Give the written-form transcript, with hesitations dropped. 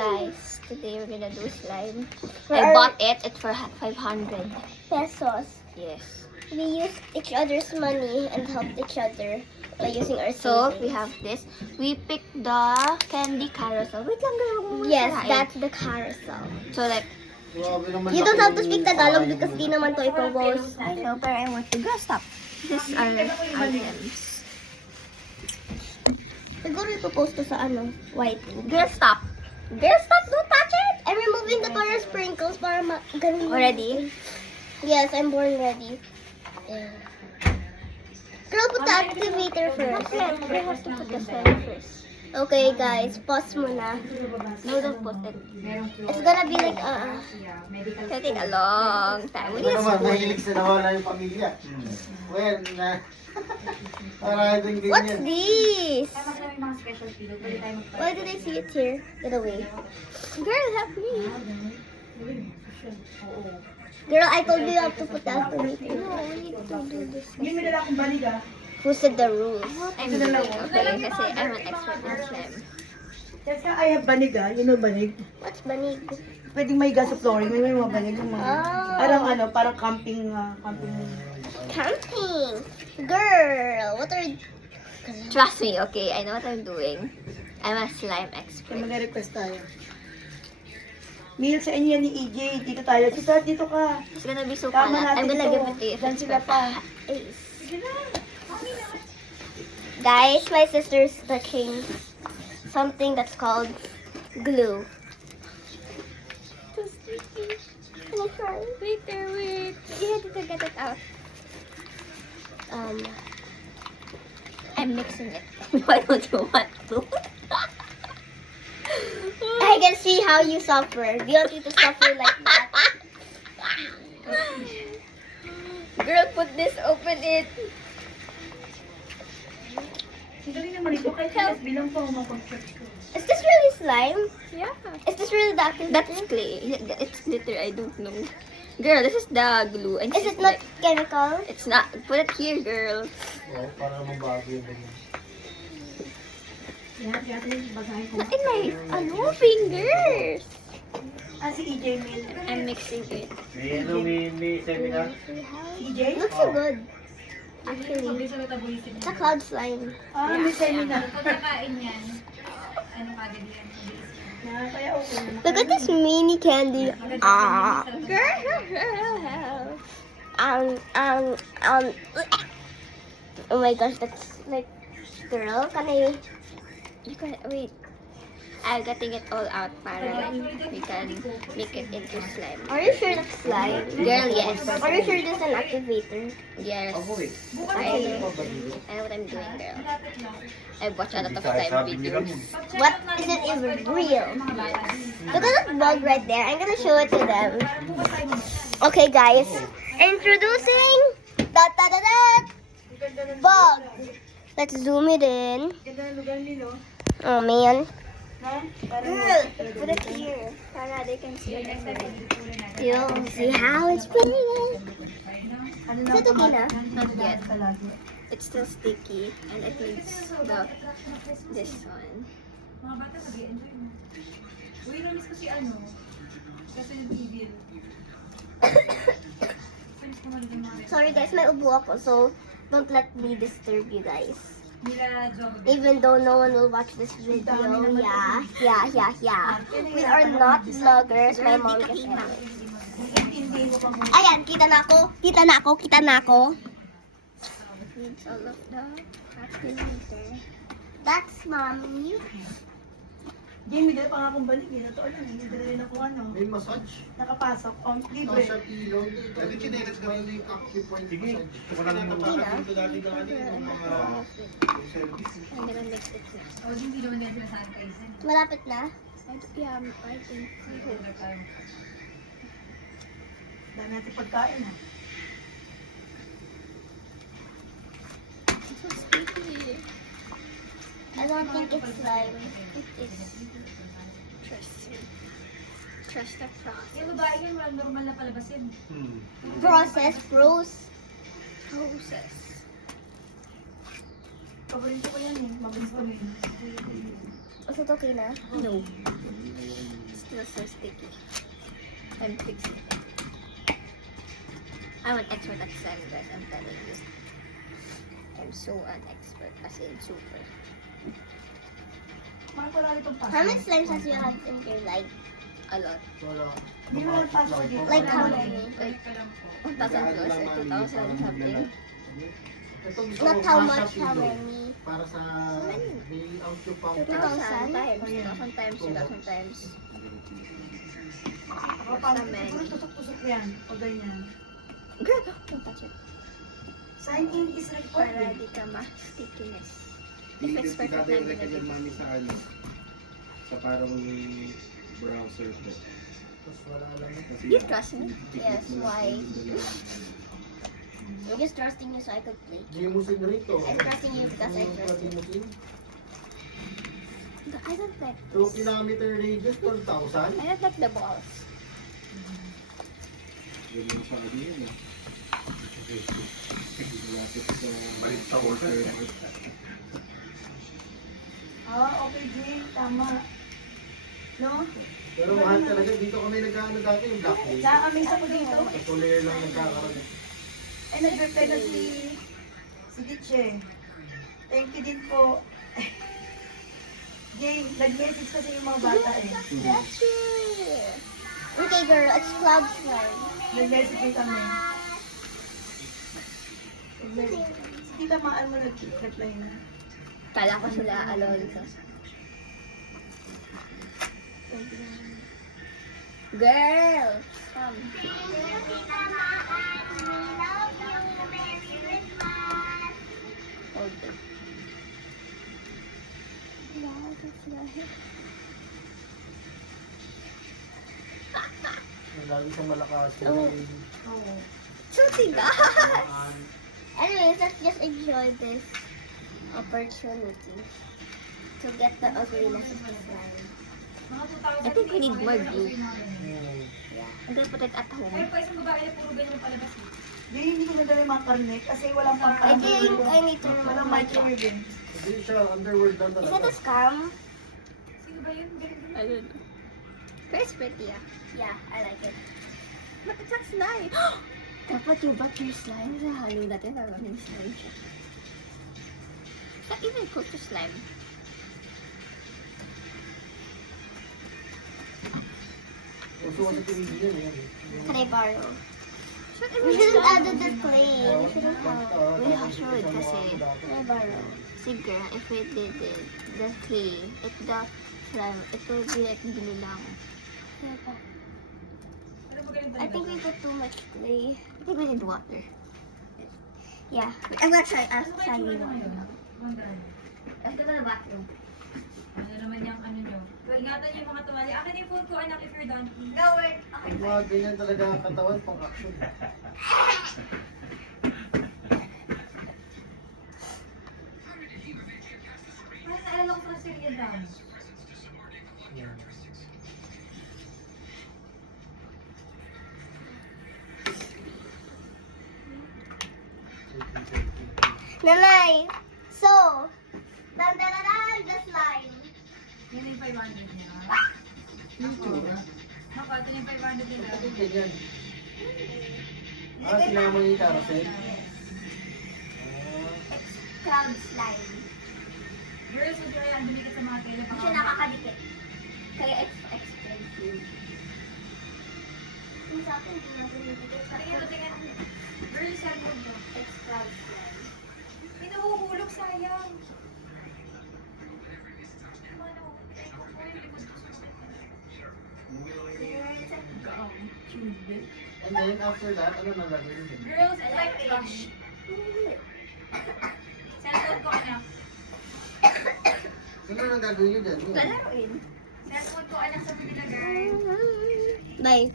guys, today we're gonna do slime. Where I are- bought it. It's for 500. Pesos. Yes. We use each other's money and help each other by using our So savings. we have this. We picked the candy carousel. Wait lang, girl. Huwag mo Yes, masirain. that's the carousel. So like, You don't have to speak Tagalog because di naman to ipag-post. I know, but I want to. Girl, stop. These are items. Siguro ipopost to sa ano, white. Girl, stop. Girl, stop! Don't touch it! I'm removing the color sprinkles para ganun. Already? Yes, I'm born ready. Yeah. Girl, put the activator first. We have to put the slime first. Okay, guys, pause muna. No, don't put it. It's gonna be like, It's gonna take a long time. We Ito need a naman, spoon. mahilig sa nawala yung pamilya. Well, para din what's ganyan. this? Why did I see it here? Get away. Girl, help me. Girl, I told you to put the activator. No, we need to do this. Yung may dala akong baliga. Who said the rules? I'm doing okay kasi I'm an expert in slime. Kasi I have baniga. You know banig? What's banig? Pwedeng may gas sa flooring. May mga banig. Yung mga, Oh. parang ano, parang camping, camping. Camping. Girl, what are you... Trust me, okay? I know what I'm doing. I'm a slime Kaya expert. mag-request tayo. Meal sa inyo ni EJ. Dito tayo. Sisa, dito ka. It's gonna be so Tama fun. I'm natin gonna ito. give it to you. if Diyan it's sila pa. perfect. Guys, my sister's touching something that's called glue. So sticky. Can I try? Wait there, wait. You have to get it out. I'm mixing it. Why don't you want to? I can see how you suffer. You don't need to suffer like that. Girl, put this, open it. Galing naman ito. Kahit silas bilang pa umapag-church ko. Is this really slime? Yeah. Is this really the activator? That's clay. It's glitter, I don't know. Girl, this is the glue. And Is this it not chemical? It's not. Put it here, girl. Oh, para mabago yung ganyan. Yan, kaya ito yung bagahin ko. Not in my fingers. Si EJ Meal. I'm mixing it. May ano, may seminar. EJ? Looks so good. Actually, it's a cloud slime. May seminar. Pagkakain yan, ano kagad yan? Kaya okay na. Look at this mini candy. Girl. Oh my gosh, that's like, girl, can I? You can wait. I'm getting it all out para like we can make it into slime. Are you sure that's slime? Girl, yes. Are you sure this is an activator? Yes. Ako eh. I know what I'm doing, girl. I watch a lot of slime videos. What is it even real? Look at that bug right there. I'm gonna show it to them. Okay, guys. Introducing da da da da bug. Let's zoom it in. Ganda ng lugar nilo. Oh man. Girl! Put it here. Para they can see it. You'll see how it's pretty. Ano Is it okay na? Not yet. Palagi. It's still sticky and it needs this one. Mga bata mag-i-enjoy mo. Uy, namiss ko si ano. Kasi yung TV. Namiss ko man yung mga Sorry guys, may ubo ako, so don't let me disturb you guys. nila job. Even though no one will watch this video, yeah. We are not vloggers, my mom just said. Ayan, kita na ako. Needs all of the activator. That's mommy. Jane, may dala pa nga akong balik eh. Totoo lang eh. May dala rin ako ano. May massage. Nakapasok. Ito Libre. sa pilong. Pwede chinelas ka rin yung acupoint massage. Wala nang dito dati yung mga service. I'm gonna mix it now. O, hindi naman yan sinasanitize. Malapit na. Yeah, I think. Dahil natin pagkain ha. So sticky. I don't think it's slime. It is. Trust me. Trust the process. Yung babae yan, walang normal na palabas yan. Process. Paborito ko yan eh. Mabilis ko rin. Is it okay na? No. It was so sticky. I'm fixing it. I'm an expert at slime, guys. I'm telling you. I'm so an expert, as in super. Mahal pala itong How pasok. much slimes has you had in your life? A lot. Wala. Hindi mo lang password dito. Like how many? Like Ka lang po. 1,000 plus or 2,000 something. Ito gusto Not ko, how mashup much, how ito. many? Para sa may out to pump. 2,000 times. 2,000 times. 2,000 times. Ako pa, siguro tusok-tusok yan. O ganyan. Girl, don't touch it. Sign in is required. Para di ka ma-stickiness. If it's perfect na Idadirect ka dyan, ginagawa. mami, sa ano? Sa parang browser ko. Tapos wala lang. Kasi You trust me? Yes, why? I'm just trusting you so I could play. Gimusin rito. I'm trusting you because I trust you. Gimusin. I don't like 2 kilometer radius, 12,000. I don't like the balls. Ganyan sa akin yun eh. Malapit sa Balik Okay, Jane. Tama. No? Pero mahal talaga, dito kami nagkaano dati yung black hole. Na-amaze ako dito. Ito layer lang nagkakaroon. Ay, nag-reply na si Ditche. Thank you din po. Jane, nag-message kasi yung mga bata eh. That's it. Okay, girl, it's cloud slime. Nag-message din kami. Si Tita Maan mo nag-reply na. Kala ko sila Alonso. Girl! Come. Hold it. Wow, that's nice. Lagi siyang malakas. Oh. Oo. So, tigas! Anyways, let's just enjoy this opportunity to get the ugliness of the slime. Mga 2,000. I think we need more glue. Yeah. I'm gonna put it at Ay, home. pa isang babae na puro ganyan ang palabas eh. Jane, hindi ko nadala yung mga karne kasi walang I pampalabas. think I need to remove Walang my jaw. microwave eh. Hindi siya, underworld lang Is that talaga. a scam? Sino ba yun? Ganun. I don't know. But it's pretty, yeah. Yeah, I like it. But it's not slime! Dapat yung butter slime na halo natin para maging slime siya. It's not even cooked to slime. Gusto ko sa TV yan eh. Can I borrow? Should We shouldn't add the clay. We shouldn't We should kasi Can I borrow? sige, if we did it, the clay, it the slime, it will be like glue lang. Ano ba ganun I think we put too much clay. I think we need water. Yeah. I'm gonna try Ano ba yung tsura naman yun? Mandan. Let's go to the bathroom. Ano naman yung ano nyo? Ingatan yung mga tumali. Akin yung phone ko, anak, if you're done. No, wait. Ang mga ganyan talaga ang katawan pang action. Parang naalala ko sa Syrian drama. Nanay, so, dan dan dan dan, the slime. Yun yung 500 niya. Ako, ito yung 500 nila. Bakit ganyan? Sinama niyo yung carousel? Cloud slime. Girls, huwag yung kaya dumikit sa mga tela. Hindi siya nakakadikit. Kaya it's expensive. Yung sa akin, hindi na dumidikit. Tingnan, tingnan. Girls, saan mo ba? It's cloud slime. May nahuhulog, sayang. And then after that, ano na gagawin niyo? Girls, I like crush. Cellphone ko, anak. Ano na gagawin niyo dyan? Kalaruin. Cellphone ko, anak, sa pagkilagay. Bye.